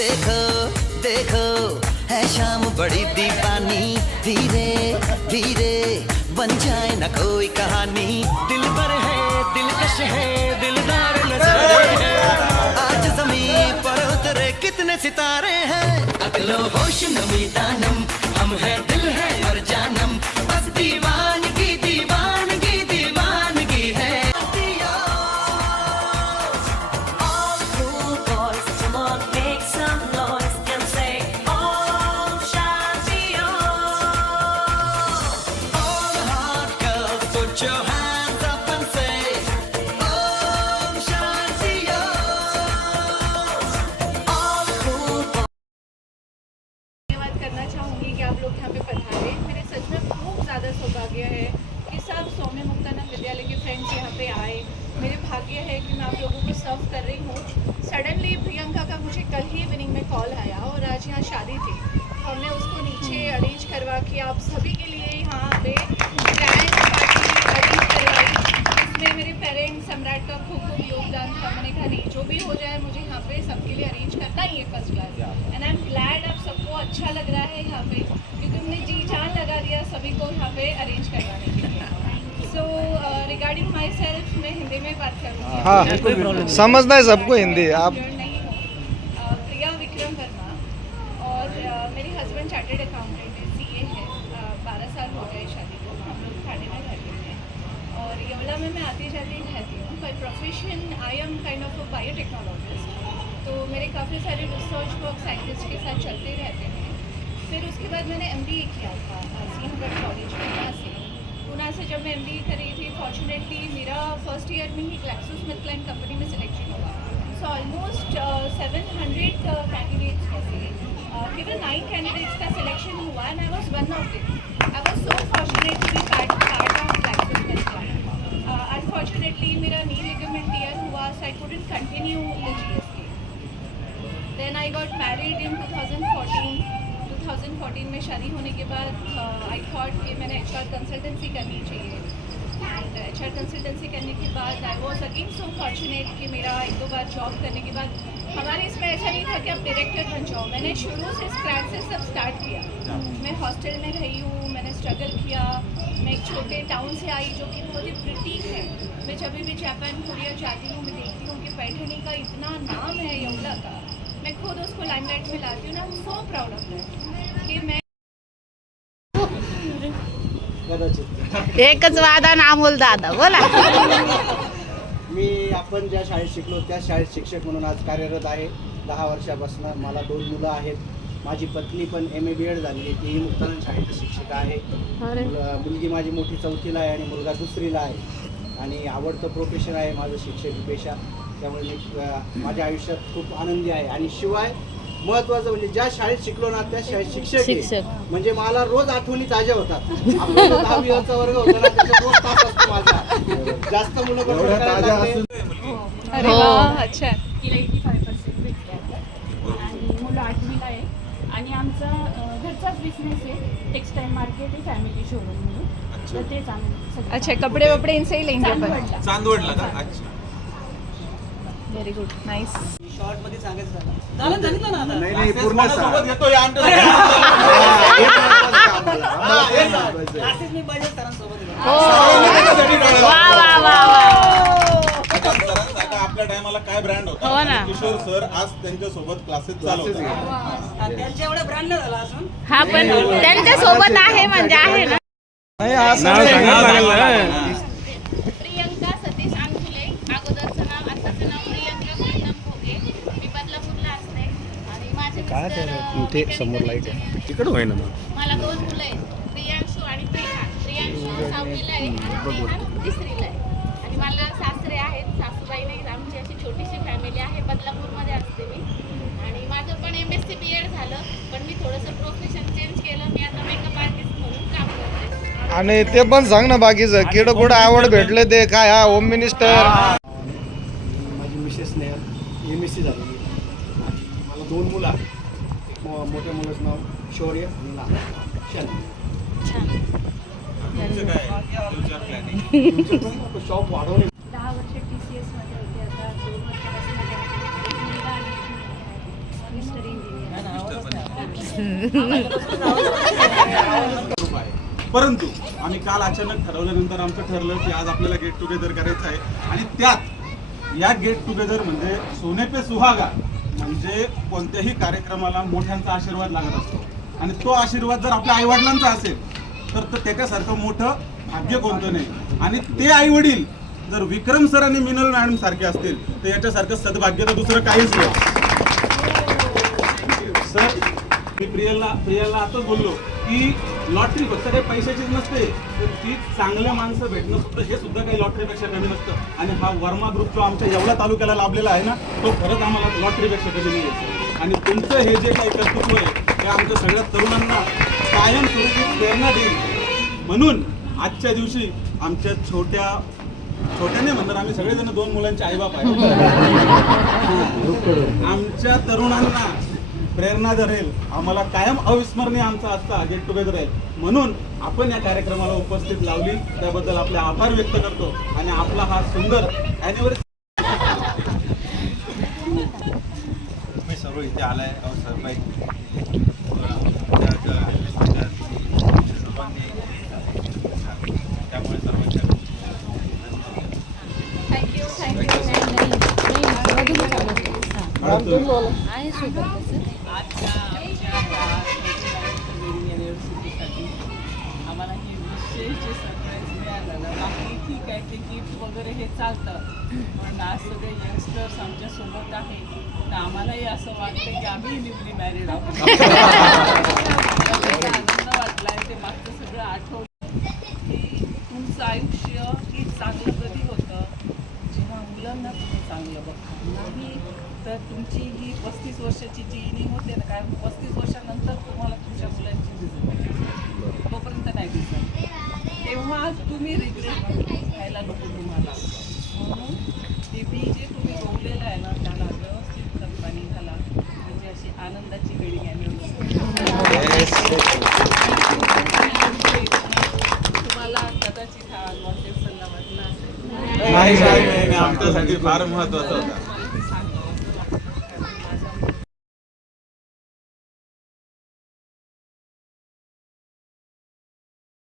देखो देखो है शाम बड़ी दीवानी, धीरे धीरे बन जाए न कोई कहानी। दिल पर है दिलकश है दिलदार नजारे हैं, आज ज़मीन पर उतरे कितने सितारे हैं। अगलो होश नमी दानम, हम है दिल है और जानम, बस दीवानगी दीवानगी दीवानगी है। Put your hands up and say Om Shanti धन्यवाद करना चाहूँगी कि आप लोग यहाँ पे पधारे। मेरे सच में खूब ज़्यादा सौभाग्य है कि सब सौम्य मुक्तानंद विद्यालय के फ्रेंड्स यहाँ पे आए। मेरे भाग्य है कि मैं आप लोगों को सर्व कर रही हूँ। सडनली प्रियंका का मुझे कल ही इवनिंग में कॉल आया और आज यहाँ शादी थी, तो हमने उसको नीचे अरेंज करवा के आप सभी के लिए यहाँ पे ग्रैंड पार्टी अरेंज करवाई। इसमें मेरे पेरेंट्स सम्राट का खूब खूब योगदान था। मैंने कहा नहीं, जो भी हो जाए मुझे यहाँ पे सबके लिए अरेंज करना ही है first class. And I am glad आप सबको अच्छा लग रहा है यहाँ पे, क्योंकि हमने जी जान लगा दिया सभी को यहाँ पे अरेंज करवाने के लिए। सो रिगार्डिंग माई सेल्फ मैं हिंदी में बात करूँगी। हाँ, समझना है सबको हिंदी। आप नहीं हूँ प्रिया विक्रम वर्मा और मेरे हस्बैंड चार्टर्ड अकाउंटेंट है, CA है। 12 साल हो गए शादी को। हम लोग ठाणे में रहते हैं और यमला में मैं आती जाती रहती हूँ। By profession I am kind of a biotechnologist, तो मेरे काफ़ी सारे रिसर्च वर्क साइंटिस्ट के साथ चलते रहते हैं। फिर उसके बाद मैंने MBA किया था सिंहगढ़ कॉलेज में। पुणे से जब मैं MBA कर रही थी, फॉर्चुनेटली मेरा फर्स्ट ईयर में ही GlaxoSmithKline कंपनी में सिलेक्शन हुआ। सो ऑलमोस्ट 700 कैंडिडेट्स में से केवल 9 कैंडिडेट्स का सिलेक्शन हुआ and I was one of them. I was so fortunate to be part of GlaxoSmithKline। Unfortunately मेरा नी लिगामेंट टीयर हुआ, so I couldn't continue the GSK। Then I got married in 2014 में शादी होने के बाद I thought कि मैंने HR consultancy करनी चाहिए। End HR consultancy करने के बाद I was again so fortunate कि मेरा 1-2 बार जॉब करने के बाद हमारे इसमें ऐसा नहीं था कि आप डायरेक्टर बन जाओ। मैंने शुरू से स्क्रैच से सब स्टार्ट किया। मैं हॉस्टल में रही हूँ, मैंने स्ट्रगल किया। मैं एक छोटे टाउन से आई जो कि बहुत ही प्रिटी है। मैं जब भी जापान कोरिया जाती हूँ, मैं देखती हूँ कि पैठनी का इतना नाम है यमला का। मैं खुद उसको लाइमलाइट में लाती हूँ ना। I am so proud of that कि मैं एकच वादा नामोल दादा बोला। मी आपण ज्या शाळेत शिकलो त्या शाळेत शिक्षक म्हणून आज कार्यरत आहे 10 वर्षापासून। मला 2 मुलं आहेत। माझी पत्नी पण MA BEd झालेली, तीही मुक्तानंद शाळेची शिक्षिका आहे। मुलगी माझी मोठी 4थीला आहे आणि मुलगा 2रीला आहे। आणि आवडतं प्रोफेशन आहे माझं शिक्षक पेशा, त्यामुळे मी माझ्या आयुष्यात खूप आनंदी आहे। आणि शिवाय महत्त्वाचं म्हणजे ज्या शाळेत शिकलो ना त्या शाळेत शिक्षक म्हणजे मला रोज आठवणी ताज्या होतात। आपला 10वीचा वर्ग होता ना, त्याचा रोज तास असतो माझा। जास्त मुलं अरे वाह, अच्छा। तिला 85% भेटले आता आणि मुलं 8वीला आहे। आणि आमचा घरचाच बिझनेस आहे, टेक्सटाईल मार्केट आहे, फॅमिली शोरूम म्हणून। तर तेच आम्ही अच्छा, कपड़े वपड़े इनसे ही लेंगे अपन। चांदवडला का? अच्छा, व्हेरी गुड, नाइस। शॉर्ट मध्ये सांगायचं झालं सांगितलं ना। नाही पूर्ण सोबत घेतो या क्लासेस मी बजाज सरांसोबत आपल्या टायमाला काय ब्रँड होता, किशोर सर आज त्यांच्या सोबत क्लासेस चालवतात। त्यांच्या एवढा ब्रँड नाही झाला अजून। हा पण त्यांच्या सोबत आहे म्हणजे आहे ना। प्रियंका सतीश अंगुले, अगोदरचं नाव आताचं नाव प्रियंका पूनम भोगे। मी बदलापूरला असते आणि माझे ते समोर लाईट आहे तिकडं होय ना। मला 2 मुलं आहेत, प्रियांशू आणि प्रिया। प्रियांशू 6वीला आहे आणि प्रिया 3रीला आहे। आणि मला सासरे आहेत, सासूबाई नाही। आमची अशी छोटीशी फॅमिली आहे, बदलापूरमध्ये असते मी। आणि माझं पण MSc BEd झालं, पण मी थोडंसं प्रोफेशन चेंज केलं। मी आता मेकअप आर्टिस्ट म्हणून काम करते। आणि ते पण सांग ना बाकीचं किडं कुठं आवड भेटले ते काय? हा होम मिनिस्टर माझी मिसेस स्नेहल MSc झालेली। मला 2 मुलं आहेत। एक मोठ्या मुलाचं नाव शौर्य आणि लहान शनी। शॉप वाढवणे 10 वर्ष TCS मध्ये होते। आता 2 वर्षापासून मिस्टर ग्रुप आहे. परंतु आम्ही काल अचानक ठरवल्यानंतर आमचं ठरलं की आज आपल्याला गेट टुगेदर करायचं आहे आणि त्यात या गेट टुगेदर म्हणजे सोने पे सुहागा म्हणजे कोणत्याही कार्यक्रमाला मोठ्यांचा आशीर्वाद लागत असतो आणि तो आशीर्वाद जर आपल्या आईवडिलांचा असेल तर त्याच्यासारखं मोठं भाग्य कोणतं नाही आणि ते आईवडील जर विक्रम सर आणि मिनल मॅडम सारखे असतील तर याच्यासारखं सद्भाग्य तर दुसरं काहीच नाही. सर मी प्रियाला आताच बोललो की लॉटरी फक्त काही पैशाचीच नसते तर ती चांगल्या माणसं भेटणं सुद्धा हे सुद्धा काही लॉटरीपेक्षा कमी नसतं आणि हा वर्मा ग्रुप जो आमच्या एवढ्या तालुक्याला लाभलेला आहे ना तो खरंच आम्हाला लॉटरीपेक्षा कमी नाही आहे आणि तुमचं हे जे काही कर्तृत्व आहे ते आमच्या सगळ्या तरुणांना कायमस्वरूपी प्रेरणा देईल म्हणून आजच्या दिवशी आमच्या छोट्याने म्हणणार आम्ही सगळेजण 2 मुलांचे आईबाप आहे आमच्या तरुणांना प्रेरणा धरेल आम्हाला कायम अविस्मरणीय आमचा आजचा गेट टुगेदर आहे म्हणून आपण या कार्यक्रमाला उपस्थित लावली त्याबद्दल आपले आभार व्यक्त करतो आणि आपला हा सुंदर अॅनिव्हर्सरी मी सर्व इथे आलाय सर्वांनी त्यामुळे सर्वांच्या आम्हाला हे विशेष जे सरप्राईज मिळालं ना बाकी ठीक आहे ते गिफ्ट वगैरे हे चालतं पण आज सगळे यंगस्टर्स आमच्यासोबत आहे तर आम्हालाही असं वाटतं की आम्ही न्यूली मॅरिड आहोत आनंद वाटला आहे ते मागचं सगळं आठवलं की तुमचं आयुष्य ही चांगलं कधी होतं जेव्हा मुलांना तुम्ही चांगलं बघता नाही तर तुमची ही 35 वर्षाची जी इनिंग होते ना कारण 35 वर्षानंतर तुम्हाला तुमच्या मुलांची दिसत तोपर्यंत नाही दिसत तेव्हा तुम्ही रिग्रेट व्हायला नको तुम्हाला म्हणून ते बी जे तुम्ही रोवलेलं आहे ना त्याला व्यवस्थित खतपाणी घाला म्हणजे अशी आनंदाची वेडिंग तुम्हाला कदाचित हा अनवॉन्टेड सल्ला वाटला असेल नाही आमच्यासाठी फार महत्वाचा होता